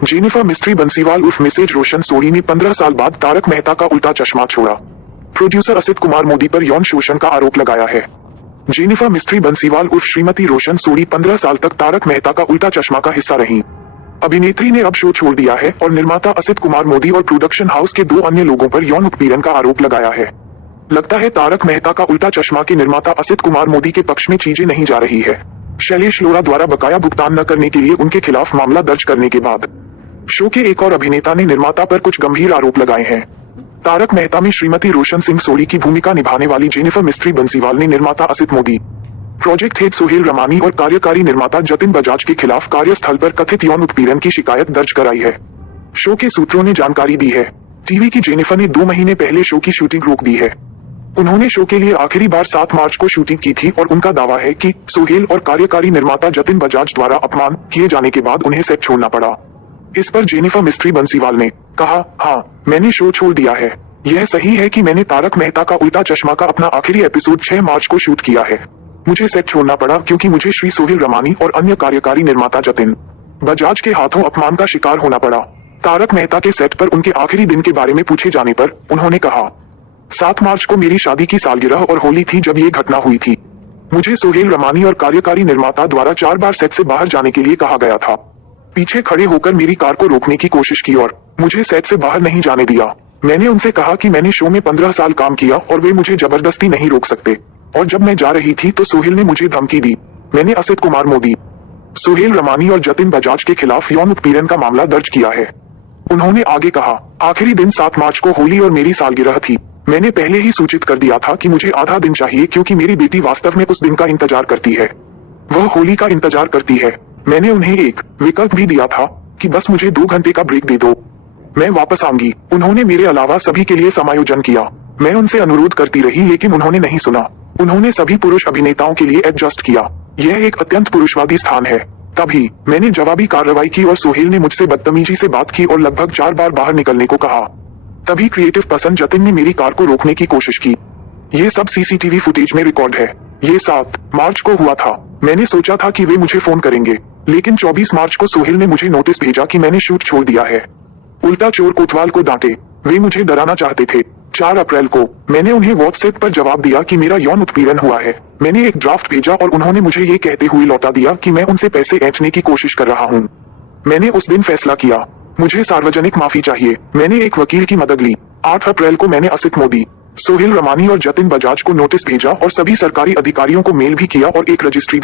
Jennifer mystery Bansiwal उर्फ Mrs रोशन सोडी ने 15 साल बाद तारक मेहता का उल्टा चश्मा छोड़ा। प्रोड्यूसर असित कुमार मोदी पर यौन शोषण का आरोप लगाया है। जेनिफर मिस्ट्री बंसीवाल उर्फ श्रीमती रोशन सोडी 15 साल तक तारक मेहता का उल्टा चश्मा का हिस्सा रहीं। अभिनेत्री ने अब शो छोड़ दिया है और निर्माता असित कुमार मोदी और प्रोडक्शन हाउस के 2 अन्य लोगों पर यौन उत्पीड़न का आरोप लगाया है। लगता है तारक मेहता का उल्टा चश्मा के निर्माता असित कुमार मोदी के पक्ष में चीजें नहीं जा रही है। शैलेश लोढ़ा द्वारा बकाया भुगतान न करने के लिए उनके खिलाफ मामला दर्ज करने के बाद शो के एक और अभिनेता ने निर्माता पर कुछ गंभीर आरोप लगाए हैं। तारक मेहता में श्रीमती रोशन सिंह सोडी की भूमिका निभाने वाली जेनिफर मिस्ट्री बंसीवाल ने निर्माता असित मोदी, प्रोजेक्ट हेड सोहेल रमानी और कार्यकारी निर्माता जतिन बजाज के खिलाफ कार्यस्थल पर कथित यौन उत्पीड़न की शिकायत दर्ज कराई है। शो के सूत्रों ने जानकारी दी है। टीवी की जेनिफर ने 2 महीने पहले शो की शूटिंग रोक दी है। उन्होंने शो के लिए आखिरी बार 7 मार्च को शूटिंग की थी और उनका दावा है कि सोहेल और कार्यकारी निर्माता जतिन बजाज द्वारा अपमान किए जाने के बाद उन्हें सेट छोड़ना पड़ा। इस पर जेनिफर मिस्ट्री बंसीवाल ने कहा, हाँ, मैंने शो छोड़ दिया है। यह सही है कि मैंने तारक मेहता का उल्टा चश्मा का अपना आखिरी एपिसोड 6 मार्च को शूट किया है। मुझे सेट छोड़ना पड़ा क्योंकि मुझे श्री सोहेल रमानी और अन्य कार्यकारी निर्माता जतिन बजाज के हाथों अपमान का शिकार होना पड़ा। तारक मेहता के सेट पर उनके आखिरी दिन के बारे में पूछे जाने पर उन्होंने कहा, 7 मार्च को मेरी शादी की सालगिरह और होली थी जब ये घटना हुई थी। मुझे सोहेल रमानी और कार्यकारी निर्माता द्वारा 4 बार सेट से बाहर जाने के लिए कहा गया था। पीछे खड़े होकर मेरी कार को रोकने की कोशिश की और मुझे सेट से बाहर नहीं जाने दिया। मैंने उनसे कहा कि मैंने शो में 15 साल काम किया और वे मुझे जबरदस्ती नहीं रोक सकते। और जब मैं जा रही थी तो सोहेल ने मुझे धमकी दी। मैंने असित कुमार मोदी, सोहेल रमानी और जतिन बजाज के खिलाफ यौन उत्पीड़न का मामला दर्ज किया है। उन्होंने आगे कहा, आखिरी दिन 7 मार्च को होली और मेरी सालगिरह थी। मैंने पहले ही सूचित कर दिया था कि मुझे आधा दिन चाहिए क्योंकि मेरी बेटी वास्तव में उस दिन का इंतजार करती है। वह होली का इंतजार करती है। मैंने उन्हें एक विकल्प भी दिया था कि बस मुझे 2 घंटे का ब्रेक दे दो, मैं वापस आऊंगी। उन्होंने मेरे अलावा सभी के लिए समायोजन किया। मैं उनसे अनुरोध करती रही लेकिन उन्होंने नहीं सुना। उन्होंने सभी पुरुष अभिनेताओं के लिए एडजस्ट किया। यह एक अत्यंत पुरुषवादी स्थान है। तभी मैंने जवाबी कार्रवाई की और सोहेल ने मुझसे बदतमीजी से बात की और लगभग 4 बार बाहर निकलने को कहा। तभी क्रिएटिव पर्सन जतिन ने मेरी कार को रोकने की कोशिश की। ये सब सीसीटीवी फुटेज में रिकॉर्ड है। ये 7 मार्च को हुआ था। मैंने सोचा था कि वे मुझे फोन करेंगे, लेकिन 24 मार्च को सोहेल ने मुझे नोटिस भेजा कि मैंने शूट छोड़ दिया है। उल्टा चोर कोतवाल को डांटे। वे मुझे डराना चाहते थे। 4 अप्रैल को मैंने उन्हें व्हाट्सएप पर जवाब दिया कि मेरा यौन उत्पीड़न हुआ है। मैंने एक ड्राफ्ट भेजा और उन्होंने मुझे ये कहते हुए लौटा दिया कि मैं उनसे पैसे ऐंठने की कोशिश कर रहा हूँ। मैंने उस दिन फैसला किया, मुझे सार्वजनिक माफी चाहिए। मैंने एक वकील की मदद ली। 8 अप्रैल को मैंने असित मोदी, सोहेल रमानी और जतिन बजाज को नोटिस भेजा और सभी सरकारी अधिकारियों को मेल भी किया और एक रजिस्ट्री